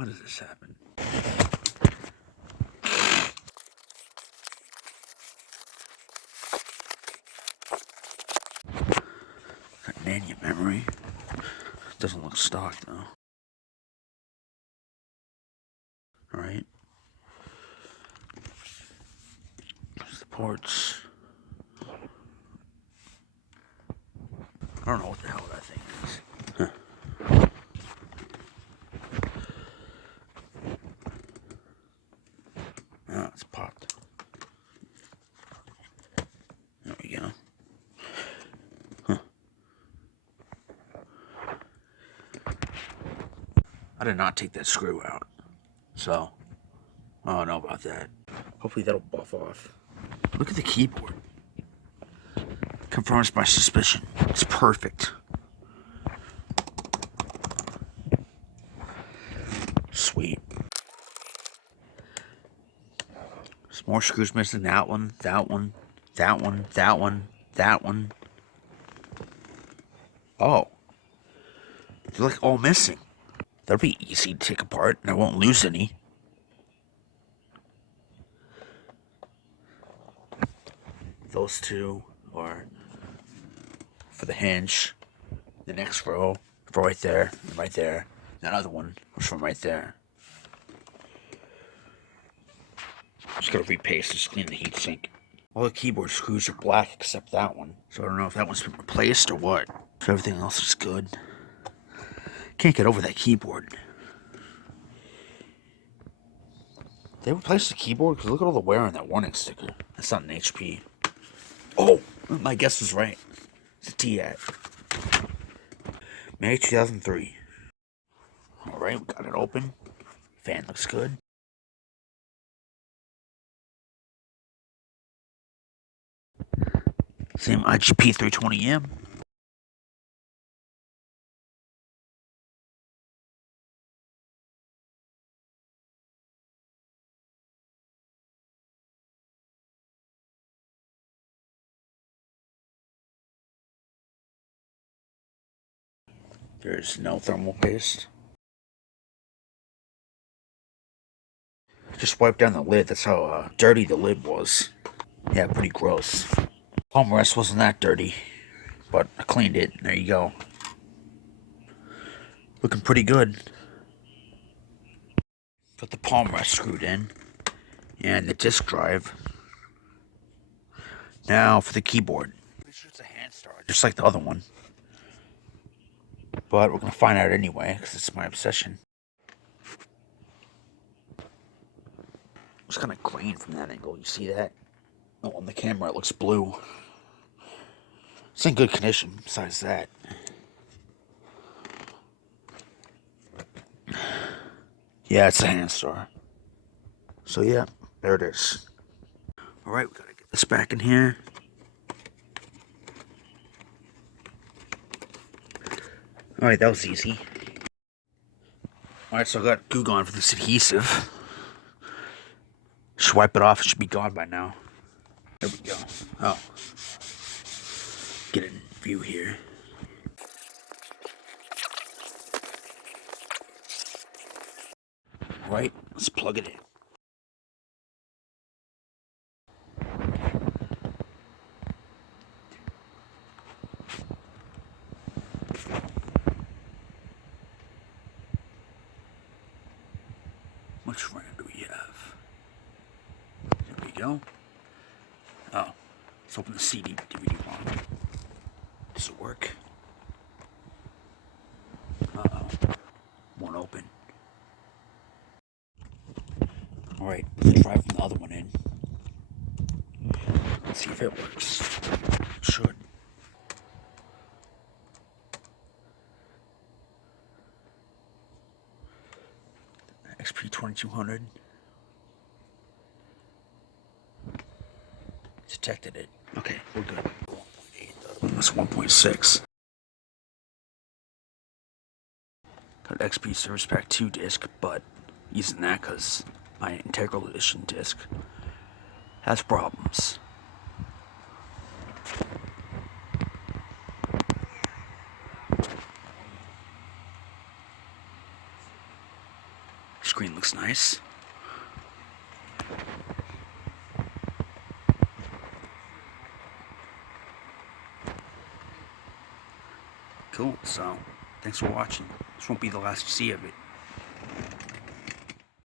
Why does this happen? Got Nanya memory. Doesn't look stock though. Alright. There's the ports. I don't know what the hell that thing is. Huh. Oh, it's popped. There we go. Huh. I did not take that screw out. So, I don't know about that. Hopefully that'll buff off. Look at the keyboard. Confirms my suspicion. It's perfect. Sweet. There's more screws missing. That one, that one, that one, that one, that one. Oh. They're like all missing. That'll be easy to take apart and I won't lose any. Those two are for the hinge. The next row for right there and right there. That other one was from right there. Just gotta repaste, just clean the heatsink. All the keyboard screws are black except that one. So I don't know if that one's been replaced or what. So everything else is good. Can't get over that keyboard. They replaced the keyboard? Because look at all the wear on that warning sticker. That's not an HP. Oh! My guess was right. It's a TAT. May 2003. Alright, we got it open. Fan looks good. Same IGP 320M. There's no thermal paste. Just wiped down the lid. That's how dirty the lid was. Yeah, pretty gross. Palm rest wasn't that dirty, but I cleaned it. There you go. Looking pretty good. Got the palm rest screwed in. And the disk drive. Now for the keyboard. Pretty sure it's a hand star, just like the other one. But we're going to find out anyway, because it's my obsession. It's kind of green from that angle. You see that? Oh, on the camera it looks blue. It's in good condition, besides that. Yeah, it's a hand star. So yeah, there it is. Alright, we gotta get this back in here. Alright, that was easy. Alright, so I got goo gone for this adhesive. Just wipe it off, it should be gone by now. There we go. Oh. Get in view here. Alright, let's plug it in. How much RAM do we have? There we go. Oh, let's open the CD DVD ROM. Does it work? Uh-oh. Won't open. Alright, put the drive from the other one in. Let's see if it works. It should. XP2200. Detected it. Okay, we're good. 1.8, that's 1.6. Got XP Service Pack 2 disc, but using that because my Integral Edition disc has problems. screen looks nice. Cool, so thanks for watching. This won't be the last you see of it.